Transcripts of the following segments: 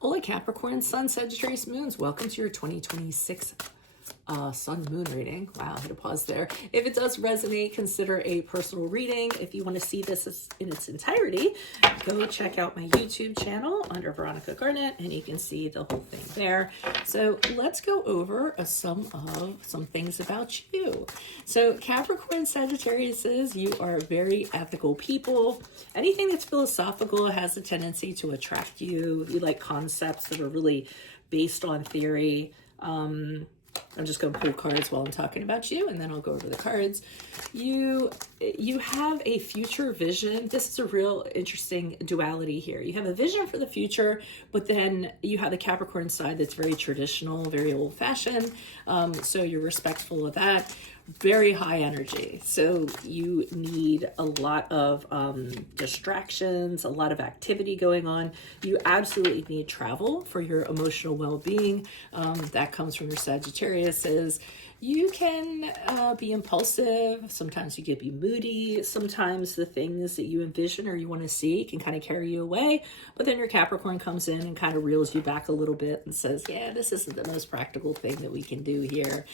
Hola Capricorn, Sun, Sagittarius, Moons. Welcome to your 2026 Sun Moon reading. Wow, I hit a pause there. If it does resonate, consider a personal reading. If you want to see this in its entirety, go check out my YouTube channel under Veronica Garnett, and you can see the whole thing there. So let's go over some things about you. So Capricorn, Sagittarius says you are very ethical people. Anything that's philosophical has a tendency to attract you. You like concepts that are really based on theory. I'm just going to pull cards while I'm talking about you, and then I'll go over the cards. You have a future vision. This is a real interesting duality here. You have a vision for the future, but then you have the Capricorn side that's very traditional, very old-fashioned. So you're respectful of that. Very high energy. So you need a lot of distractions, a lot of activity going on. You absolutely need travel for your emotional well-being. That comes from your Sagittariuses. You can be impulsive. Sometimes you can be moody. Sometimes the things that you envision or you want to see can kind of carry you away. But then your Capricorn comes in and kind of reels you back a little bit and says, yeah, this isn't the most practical thing that we can do here.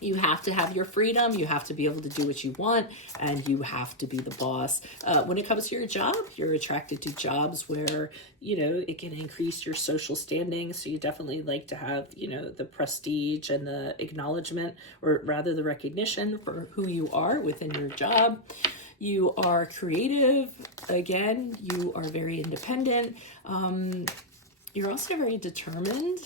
You have to have your freedom. You have to be able to do what you want, and you have to be the boss. When it comes to your job, you're attracted to jobs where, it can increase your social standing. So you definitely like to have, the prestige and the acknowledgement, or rather the recognition for who you are within your job. You are creative. Again, you are very independent. You're also very determined.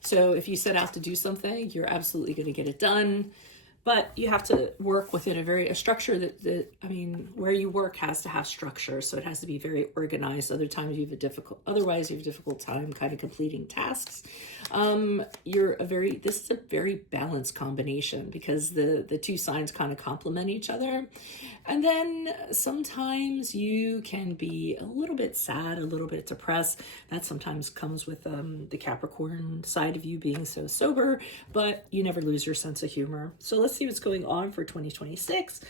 So if you set out to do something, you're absolutely going to get it done. But you have to work within a structure where you work has to have structure. So it has to be very organized. Otherwise you have a difficult time kind of completing tasks. This is a very balanced combination because the two signs kind of complement each other. And then sometimes you can be a little bit sad, a little bit depressed. That sometimes comes with the Capricorn side of you being so sober, but you never lose your sense of humor. So let's see what's going on for 2026.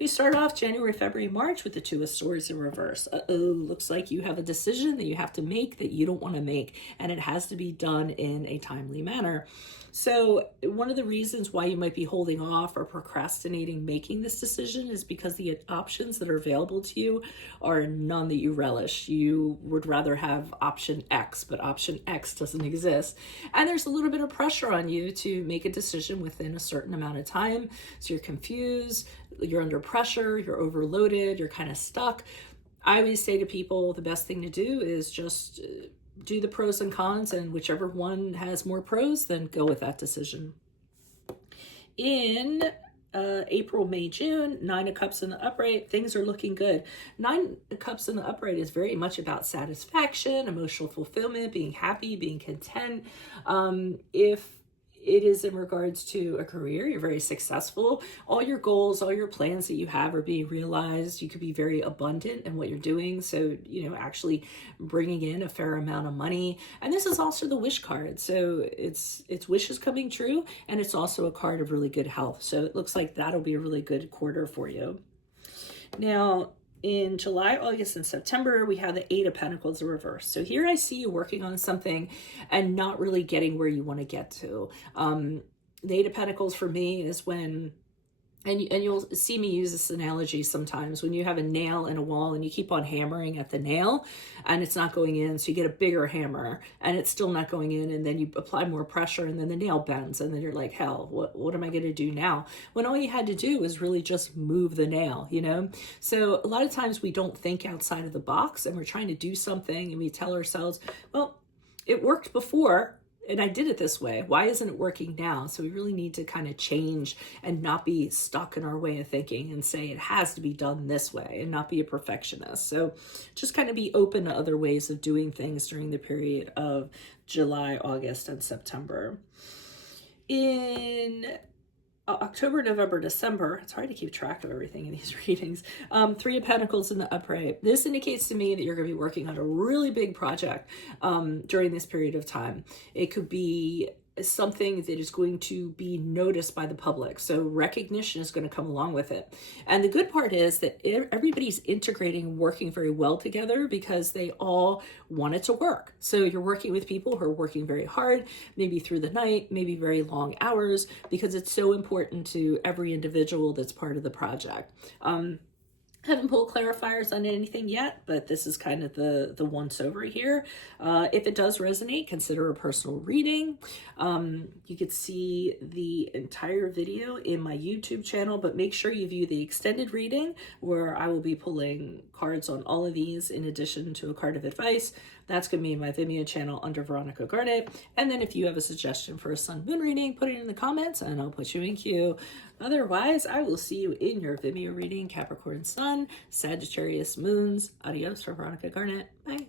We start off January, February, March with the Two of Swords in reverse. Looks like you have a decision that you have to make that you don't want to make, and it has to be done in a timely manner. So one of the reasons why you might be holding off or procrastinating making this decision is because the options that are available to you are none that you relish. You would rather have option X, but option X doesn't exist. And there's a little bit of pressure on you to make a decision within a certain amount of time. So you're confused, you're under pressure, you're overloaded, you're kind of stuck. I always say to people, the best thing to do is just do the pros and cons, and whichever one has more pros, then go with that decision. In April, May, June, Nine of Cups in the upright, things are looking good. Nine of Cups in the upright is very much about satisfaction, emotional fulfillment, being happy, being content. If it is in regards to a career, you're very successful. All your goals, all your plans that you have are being realized. You could be very abundant in what you're doing. So, actually bringing in a fair amount of money. And this is also the wish card. So it's wishes coming true. And it's also a card of really good health. So it looks like that'll be a really good quarter for you. Now, in July, August, and September, we have the Eight of Pentacles in reverse. So here I see you working on something and not really getting where you want to get to. The Eight of Pentacles for me is when, and you'll see me use this analogy sometimes, when you have a nail in a wall and you keep on hammering at the nail and it's not going in. So you get a bigger hammer and it's still not going in. And then you apply more pressure and then the nail bends. And then you're like, hell, what am I going to do now? When all you had to do was really just move the nail, So a lot of times we don't think outside of the box and we're trying to do something and we tell ourselves, well, it worked before, and I did it this way. Why isn't it working now? So we really need to kind of change and not be stuck in our way of thinking and say it has to be done this way and not be a perfectionist. So just kind of be open to other ways of doing things during the period of July, August, and September. In October, November, December, it's hard to keep track of everything in these readings. Three of Pentacles in the upright. This indicates to me that you're going to be working on a really big project during this period of time. It could be something that is going to be noticed by the public. So recognition is going to come along with it. And the good part is that everybody's integrating, working very well together because they all want it to work. So you're working with people who are working very hard, maybe through the night, maybe very long hours, because it's so important to every individual that's part of the project. Haven't pulled clarifiers on anything yet, but this is kind of the once over here. If it does resonate, consider a personal reading. You could see the entire video in my YouTube channel, but make sure you view the extended reading where I will be pulling cards on all of these in addition to a card of advice. That's going to be my Vimeo channel under Veronica Garnet. And then if you have a suggestion for a sun moon reading, put it in the comments and I'll put you in queue. Otherwise, I will see you in your Vimeo reading, Capricorn Sun, Sagittarius Moons. Adios for Veronica Garnet. Bye.